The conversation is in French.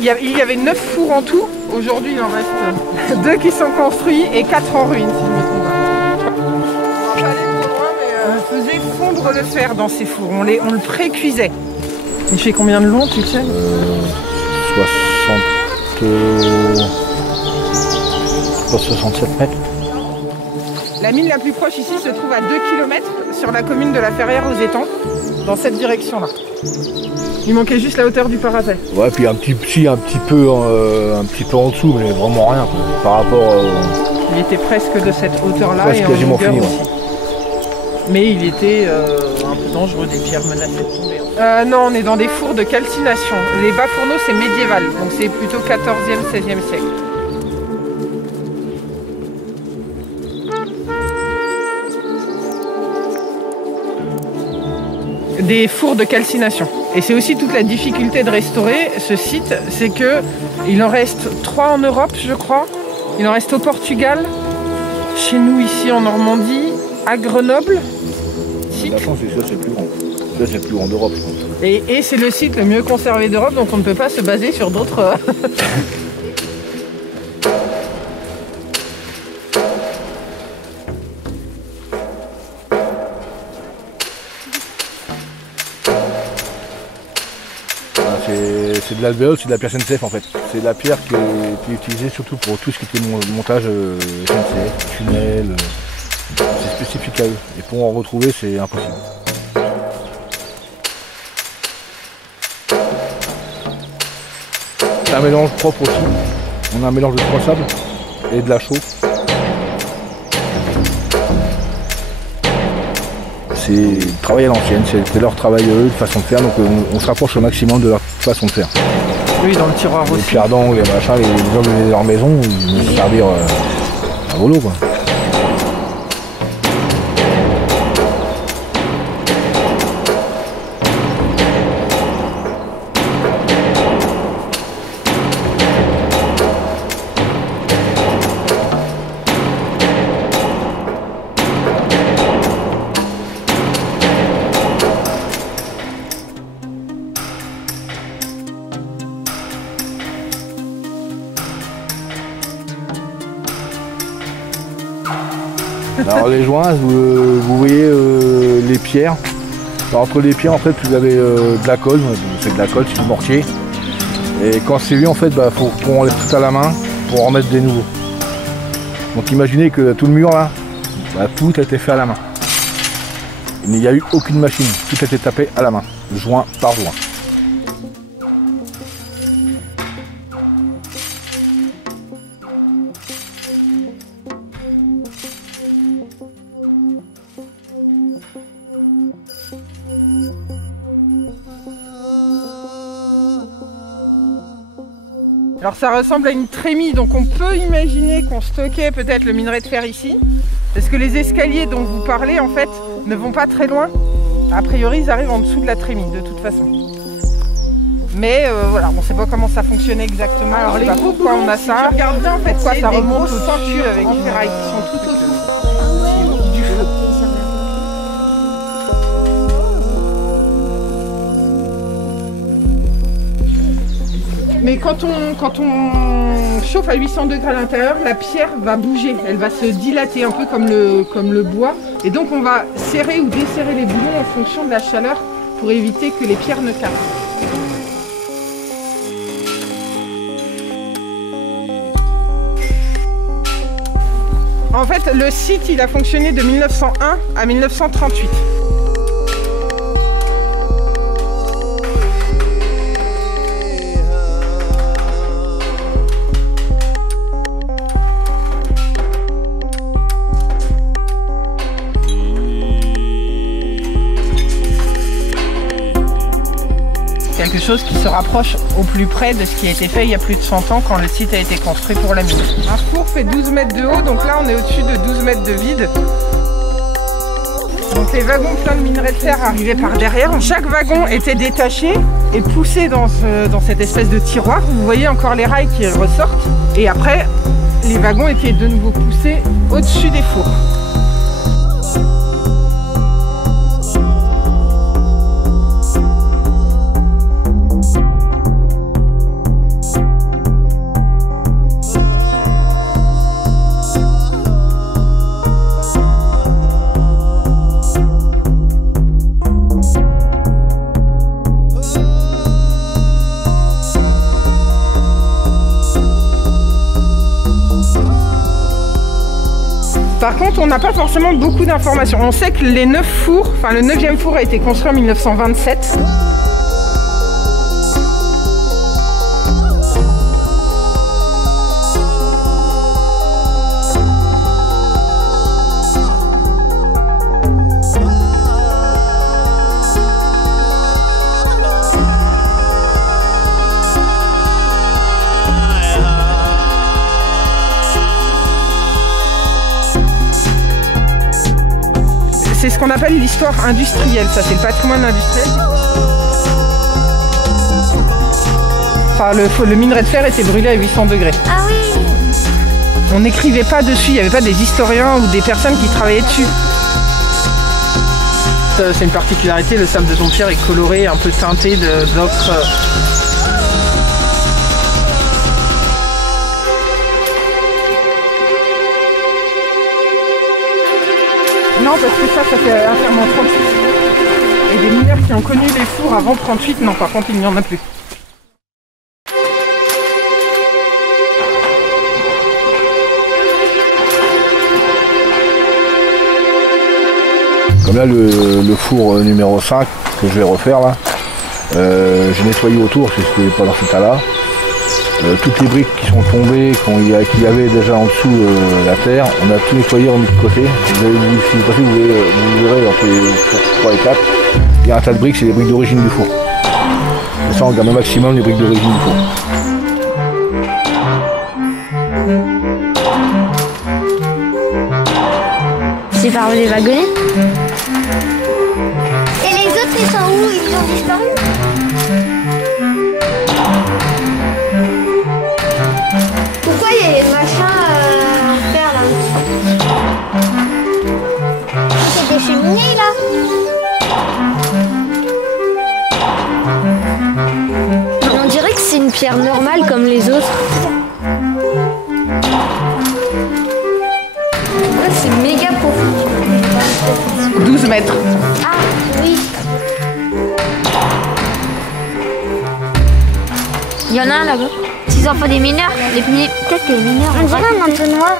Il y avait 9 fours en tout. Aujourd'hui, il en reste 2 qui sont construits et 4 en ruine, si je me trompe pas. J'allais trop loin, mais on faisait fondre le fer dans ces fours. On le pré-cuisait. Il fait combien de long, tu sais? 67 mètres. La mine la plus proche ici se trouve à 2 km sur la commune de la Ferrière aux Étangs, dans cette direction-là. Il manquait juste la hauteur du parapet. Ouais, puis un petit peu en dessous, mais vraiment rien quoi, par rapport Il était presque de cette hauteur-là et en quasiment longueur fini. aussi. Mais il était un peu dangereux, des pierres menaçaient de tomber. Non, on est dans des fours de calcination. Les bas fourneaux, c'est médiéval, donc c'est plutôt 14e, 16e siècle. Des fours de calcination. Et c'est aussi toute la difficulté de restaurer ce site, c'est que il en reste 3 en Europe, je crois. Il en reste au Portugal, chez nous ici en Normandie, à Grenoble. Ça, c'est le plus grand. Ça, c'est le plus grand d'Europe, je pense. Et c'est le site le mieux conservé d'Europe, donc on ne peut pas se baser sur d'autres. C'est de l'alvéole, c'est de la pierre SNCF en fait. C'est de la pierre qui est utilisée surtout pour tout ce qui était montage SNCF, tunnel. C'est spécifique à eux. Et pour en retrouver, c'est impossible. C'est un mélange propre aussi. On a un mélange de 3 sables et de la chaux. C'est travail à l'ancienne, c'est leur travail eux, de façon de faire, donc on se rapproche au maximum de leur façon de faire. Oui, dans le tiroir aussi. Les pierres d'angle, les machins, les gens de leur maison, ils vont se servir à volo quoi. Alors les joints, vous voyez les pierres. Alors, entre les pierres en fait vous avez de la colle, c'est de la colle, c'est du mortier. Et quand c'est vu en fait, faut qu'on enlève tout à la main pour en remettre des nouveaux. Donc imaginez que tout le mur là, tout a été fait à la main. Il n'y a eu aucune machine, tout a été tapé à la main, joint par joint. Alors ça ressemble à une trémie, donc on peut imaginer qu'on stockait peut-être le minerai de fer ici, parce que les escaliers dont vous parlez en fait ne vont pas très loin. A priori ils arrivent en dessous de la trémie de toute façon. Mais voilà, on ne sait pas comment ça fonctionnait exactement. Alors les gros pourquoi on a ça, regarde bien en fait pourquoi ça remonte au-dessus avec en ferraille qui sont tout autour du feu. Mais quand on chauffe à 800 degrés à l'intérieur, la pierre va bouger, elle va se dilater un peu comme le bois. Et donc on va serrer ou desserrer les boulons en fonction de la chaleur pour éviter que les pierres ne cassent. En fait, le site il a fonctionné de 1901 à 1938. Quelque chose qui se rapproche au plus près de ce qui a été fait il y a plus de 100 ans quand le site a été construit pour la mine. Un four fait 12 mètres de haut, donc là on est au-dessus de 12 mètres de vide. Donc les wagons pleins de minerai de fer arrivaient par derrière. Chaque wagon était détaché et poussé dans cette espèce de tiroir. Vous voyez encore les rails qui ressortent. Et après, les wagons étaient de nouveau poussés au-dessus des fours. contre, on n'a pas forcément beaucoup d'informations. On sait que les 9 fours, enfin le 9e four a été construit en 1927. C'est ce qu'on appelle l'histoire industrielle, ça c'est le patrimoine industriel. Enfin, le minerai de fer était brûlé à 800 degrés. Ah oui. On n'écrivait pas dessus, il n'y avait pas des historiens ou des personnes qui travaillaient dessus. C'est une particularité, le sable de Dompierre est coloré, un peu teinté d'ocre. Non, parce que ça fait entièrement 38. Et des mineurs qui ont connu les fours avant 38, non, par contre, il n'y en a plus. Comme là, le four numéro 5 que je vais refaire là, j'ai nettoyé autour parce que c'était pas dans cet état-là. Toutes les briques qui sont tombées, qu'il y avait déjà en dessous la terre, on a tout nettoyé, remis de côté. Si vous passez, vous verrez entre les fours 3 et 4, il y a un tas de briques, c'est les briques d'origine du four. Et ça, on garde au maximum les briques d'origine du four. C'est par les wagonnets. Et les autres, ils sont où? Ils ont disparu? Pourquoi il y a les machins en fer là? C'est des cheminées là? On dirait que c'est une pierre normale comme les autres. Ouais, c'est méga profond. 12 mètres. Ah oui. Il y en a un là-bas. S'ils ont pas des mineurs, peut-être que les mineurs. On dirait un entonnoir.